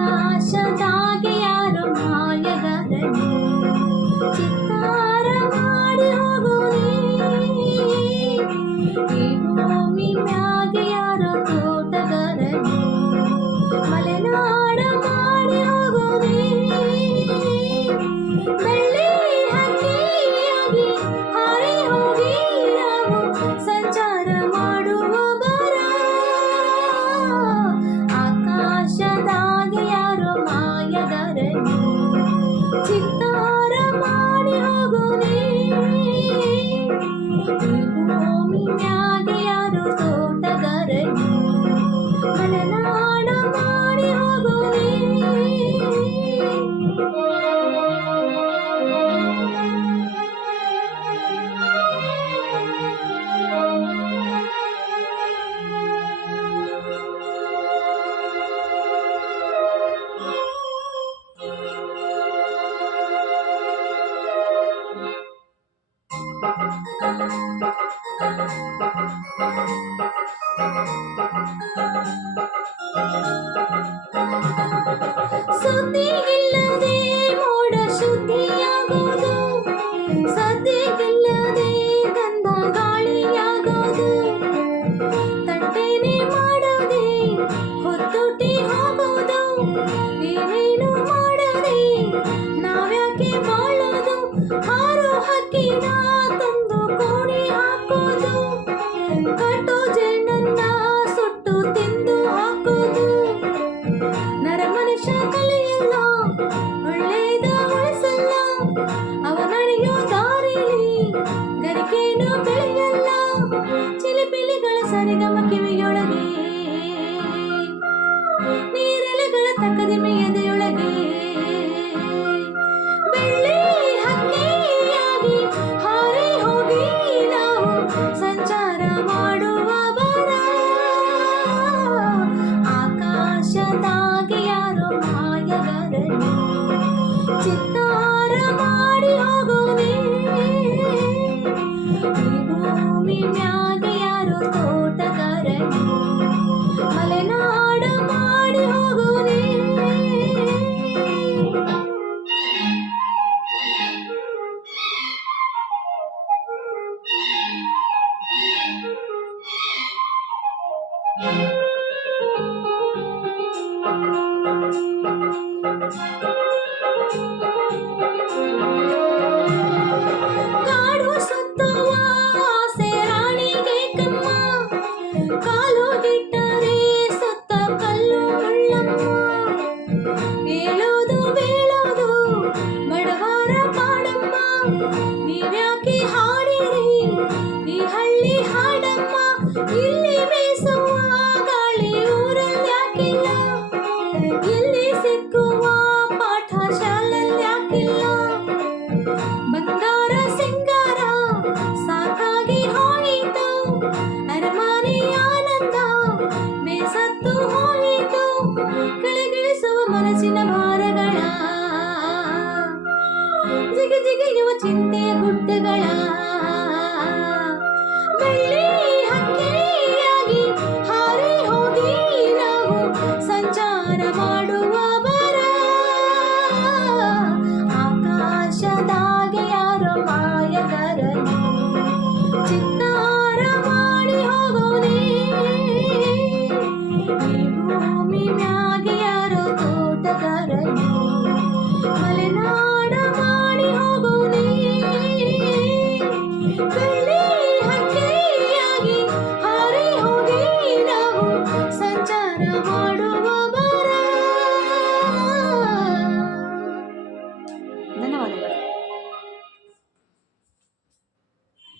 ಆಕಾಶದಾಗೆ ಯಾರೋ ಮಾಯಗಾರನು ಚಿತ್ತಾರ ಮಾಡಿ ಹೋಗುವುದೇ, ಈ ಭೂಮಿ ಮ್ಯಾಗೆ ಯಾರೋ ತೋಟಗಾರನು ಮಲೆನಾಡ ಮಾಡಿ ಹೋಗುವುದೇ, ಬೆಳ್ಳಿ ಹಕ್ಕಿಯಾಗಿ ಹಾರಿ ಹೋಗಿ ನಾವು ಸಂಚಾರ ಮಾಡುವ ಬರ. ಆಕಾಶದಾಗೆ ಯಾರೋ ಮಾಯಗಾರನು ಚಿತ್ತಾರ ಮಾಡಿ ಹೋಗುವುದೇ, ಈ ಭೂಮಿ ಮ್ಯಾಗೆ ಯಾರೋ ತೋಟಗಾರನು ಮಲೆನಾಡ ಮಾಡಿ ಹೋಗುವುದೇ. ಸುದ್ದಿಗಿಲ್ಲದೆ ಮೋಡ ಶುದ್ಧಿಯಾಗೋದು, ಸದ್ದಿಗಿಲ್ಲದೆ ಗಂಧ ಗಾಳಿಯಾಗೋದು, ತಟ್ಟೆನೆ ಮಾಡದೆ ಹೊತ್ತುಟಿ ಹೋಗೋದು, ಏನೇನು ಮಾಡದೆ ನಾವ್ಯಾಕೆ ಬಾಳೋದು, ಹಾರೋ ಹಕ್ಕಿನ ತಂದು ಕೋಣೆ ಹಾಕೋದು, ಕಟ್ಟೋ ಜೇನನ್ನ ಸುಟ್ಟು ತಿಂದು ಹಾಕೋದು, ನರಮನುಷ್ಯ ಕಲೆಯಲ್ಲ ಒಳ್ಳೇದ ಉಳಿಸಲ್ಲ, ಅವ ನಡೆಯೋ ದಾರಿಲಿ ಗರಿಕೇನು ಬೆಳೆಯಲ್ಲ, ಚಿಲಿಪಿಲಿಗಳ ಸರಿಗಮ ಕಿವಿಯೊಳಗೆ, ನೀರೆಲೆಗಳ ತಕ್ಕದಿಮೆ ಎದೆಯೊಳಗೆ, ಬೆಳ್ಳಿ ಹಕ್ಕಿಯಾಗಿ ಹಾರಿ ಹೋಗಿ ನಾವು ಸಂಚಾರ ಮಾಡುವ ಬರ. ಆಕಾಶದಾಗೆ ಯಾರೋ ಮಾಯಗಾರನು ಚಿತ್ತಾರ ಮಾಡಿ ಹೋಗುವುದೇ, ಈ ಭೂಮಿ ಮ್ಯಾಗೆ ಯಾರೋ ತೋಟಗಾರನು ಮಲೆನಾಡ ಮಾಡಿ ಹೋಗುವುದೇ. ಕಾಡು ಸುತ್ತುವ ಆಸೆ ರಾಣಿಗೆ ಕಮ್ಮ, ಕಾಲು ಗಿಟ್ಟರೆ ಸುತ್ತ ಕಲ್ಲು ಮುಳ್ಳಮ್ಮ, ಏಳೋದು ಬೀಳೋದು ಬಡವರ ಪಾಡಮ್ಮ, ನೀವ್ಯಾಕೆ ಹಾಡಿರಿ ಈ ಹಳ್ಳಿ ಹಾಡಮ್ಮ, ಇಲ್ಲಿ